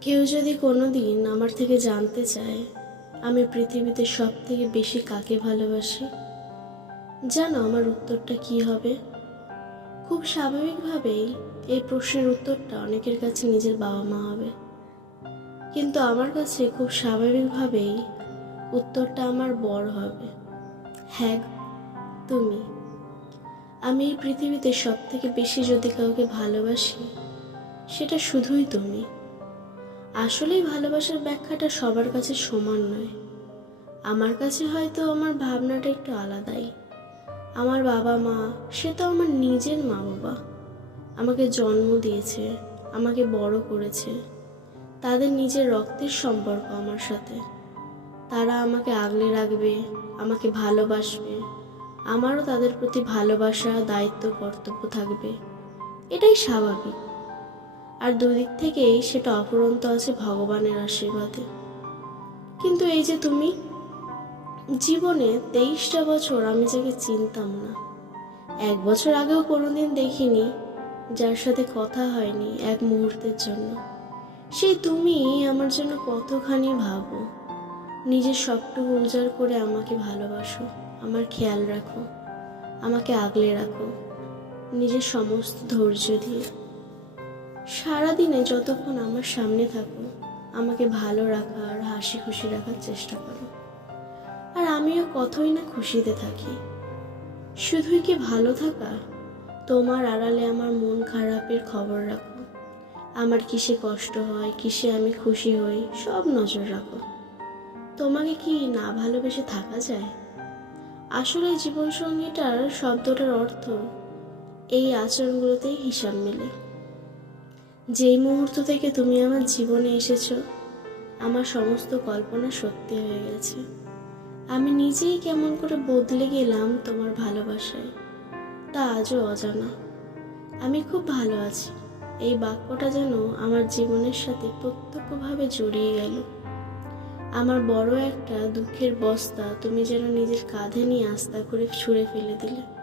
কেউ যদি কোনো দিন আমার থেকে জানতে চায়, আমি পৃথিবীতে সব থেকে বেশি কাকে ভালোবাসি? জানো আমার উত্তরটা কি হবে? খুব স্বাভাবিকভাবেই এই প্রশ্নের উত্তরটা অনেকের কাছে নিজের বাবা মা হবে। কিন্তু আমার কাছে খুব স্বাভাবিকভাবেই উত্তরটা আমার বর হবে। হ্যাঁ তুমি। আমি এই পৃথিবীতে সব থেকে বেশি যদি কাউকে ভালোবাসি, সেটা শুধুই তুমি। আসলেই ভালোবাসার ব্যাখ্যাটা সবার কাছে সমান নয়। আমার কাছে হয়তো আমার ভাবনাটা একটু আলাদাই। আমার বাবা মা, সে তো আমার নিজের মা বাবা আমাকে জন্ম দিয়েছে, আমাকে বড় করেছে। তাদের নিজের রক্তের সম্পর্ক আমার সাথে। তারা আমাকে আগলে রাখবে, আমাকে ভালোবাসবে। আমারও তাদের প্রতি ভালোবাসা, দায়িত্ব, কর্তব্য থাকবে। এটাই স্বাভাবিক। আর দুদিক থেকেই সেটা অফুরন্ত আছে ভগবানের আশীর্বাদে। কিন্তু এই যে তুমি, জীবনে তেইশটা বছর আমি যাকে চিনতাম না। এক বছর আগেও কোনোদিন দেখিনি যার সাথে কথা হয়নি এক মুহূর্তের জন্য। সেই তুমি আমার জন্য কতখানি ভাবো? নিজের সবটুকু উজাড় করে আমাকে ভালোবাসো, আমার খেয়াল রাখো, আমাকে আগলে রাখো, নিজের সমস্ত ধৈর্য দিয়ে। সারাদিনে যতক্ষণ আমার সামনে থাকো, আমাকে ভালো রাখার, হাসি খুশি রাখার চেষ্টা করো। আর আমিও কতই না খুশিতে থাকি। শুধুই কি ভালো থাকা? তোমার আড়ালে আমার মন খারাপের খবর রাখো। আমার কিসে কষ্ট হয়, কিসে আমি খুশি হই, সব নজর রাখো। তোমাকে কি না ভালোবেসে থাকা যায়? আসলে জীবনসঙ্গীটার শব্দটার অর্থ এই আচরণগুলোতেই হিসাব মেলে। যেই মুহূর্ত থেকে তুমি আমার জীবনে এসেছ, আমার সমস্ত কল্পনা সত্যি হয়ে গেছে। আমি নিজেই কেমন করে বদলে গেলাম তোমার ভালোবাসায়, তা আজও অজানা। আমি খুব ভালো আছি। এই বাক্যটা যেন আমার জীবনের সাথে প্রত্যক্ষভাবে জড়িয়ে গেল। আমার বড় একটা দুঃখের বস্তা তুমি যেন নিজের কাঁধে নিয়ে আস্তা করে ছুঁড়ে ফেলে দিলে।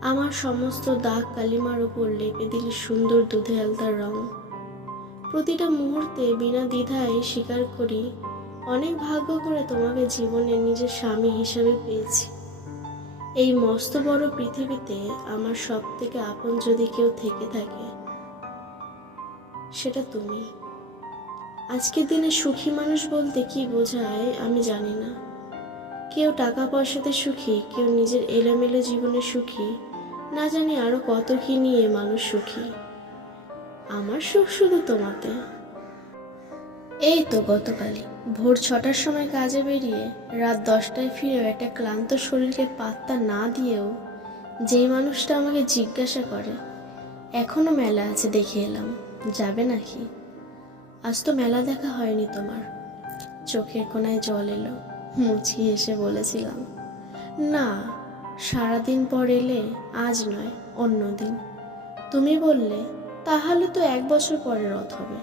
আমার সমস্ত দাগ কালিমার ওপর লেপে দিলে সুন্দর দুধে আলতার রং। প্রতিটা মুহূর্তে বিনা দ্বিধায় স্বীকার করি, অনেক ভাগ্য করে তোমাকে জীবনে নিজের স্বামী হিসাবে পেয়েছি। এই মস্ত বড় পৃথিবীতে আমার সব থেকে আপন যদি কেউ থেকে থাকে, সেটা তুমি। আজকের দিনে সুখী মানুষ বলতে কি বোঝায় আমি জানি না। কেউ টাকা পয়সাতে সুখী, কেউ নিজের এলোমেলো জীবনে সুখী না জানি আরও কত কি নিয়ে মানুষ সুখী। আমার সুখ শুধু তোমাতে। এই তো গতকালই। ভোর ছটার সময় কাজে বেরিয়ে রাত দশটায় ফিরেও একটা ক্লান্ত শরীরকে পাত্তা না দিয়েও যেই মানুষটা আমাকে জিজ্ঞাসা করে, এখনও মেলা আছে দেখে এলাম। যাবে নাকি? আজ তো মেলা দেখা হয়নি তোমার। চোখের কোনায় জল এলো। মুছিয়ে এসে বলেছিলাম। না সারাদিন পর এলে আজ নয়, অন্য দিন। তুমি বললে, তাহলে তো এক বছর পরে রথ হবে।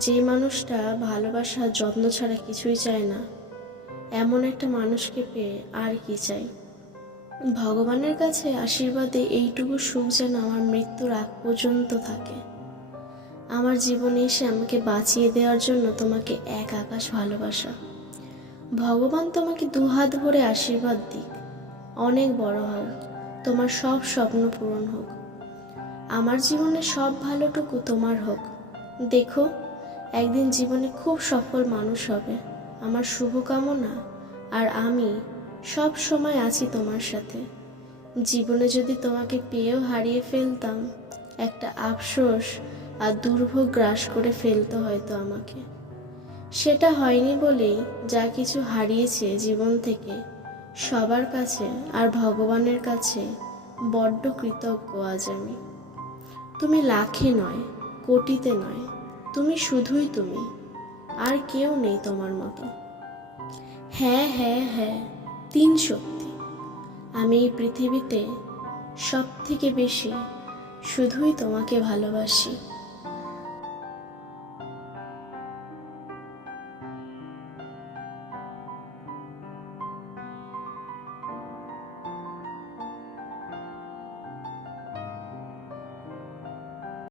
যে মানুষটা ভালোবাসা, যত্ন ছাড়া কিছুই চায় না, এমন একটা মানুষকে পেয়ে আর কি চাই? ভগবানের কাছে আশীর্বাদে এইটুকু সুখ যেন আমার মৃত্যুর আগ পর্যন্ত থাকে। আমার জীবনে এসে আমাকে বাঁচিয়ে দেওয়ার জন্য তোমাকে এক আকাশ ভালোবাসা। ভগবান তোমাকে দুহাত ভরে আশীর্বাদ দিক। অনেক বড় হও। তোমার সব স্বপ্ন পূরণ হোক। আমার জীবনে সব ভালোটুকু তোমার হোক। দেখো, একদিন জীবনে খুব সফল মানুষ হবে। আমার শুভকামনা। আর আমি সব সময় আছি তোমার সাথে। জীবনে যদি তোমাকে পেয়েও হারিয়ে ফেলতাম, একটা আফসোস আর দুর্ভোগ গ্রাস করে ফেলতো হয়তো আমাকে। সেটা হয়নি বলেই যা কিছু হারিয়েছে জীবন থেকে সবার কাছে আর ভগবানের কাছে বড্ড কৃতজ্ঞ আজ আমি। তুমি লাখে নয়, কোটিতে নয়, তুমি শুধুই তুমি, আর কেউ নেই তোমার মতো। হ্যাঁ হ্যাঁ হ্যাঁ তিন সত্যি আমি এই পৃথিবীতে সব থেকে বেশি শুধুই তোমাকে ভালোবাসি।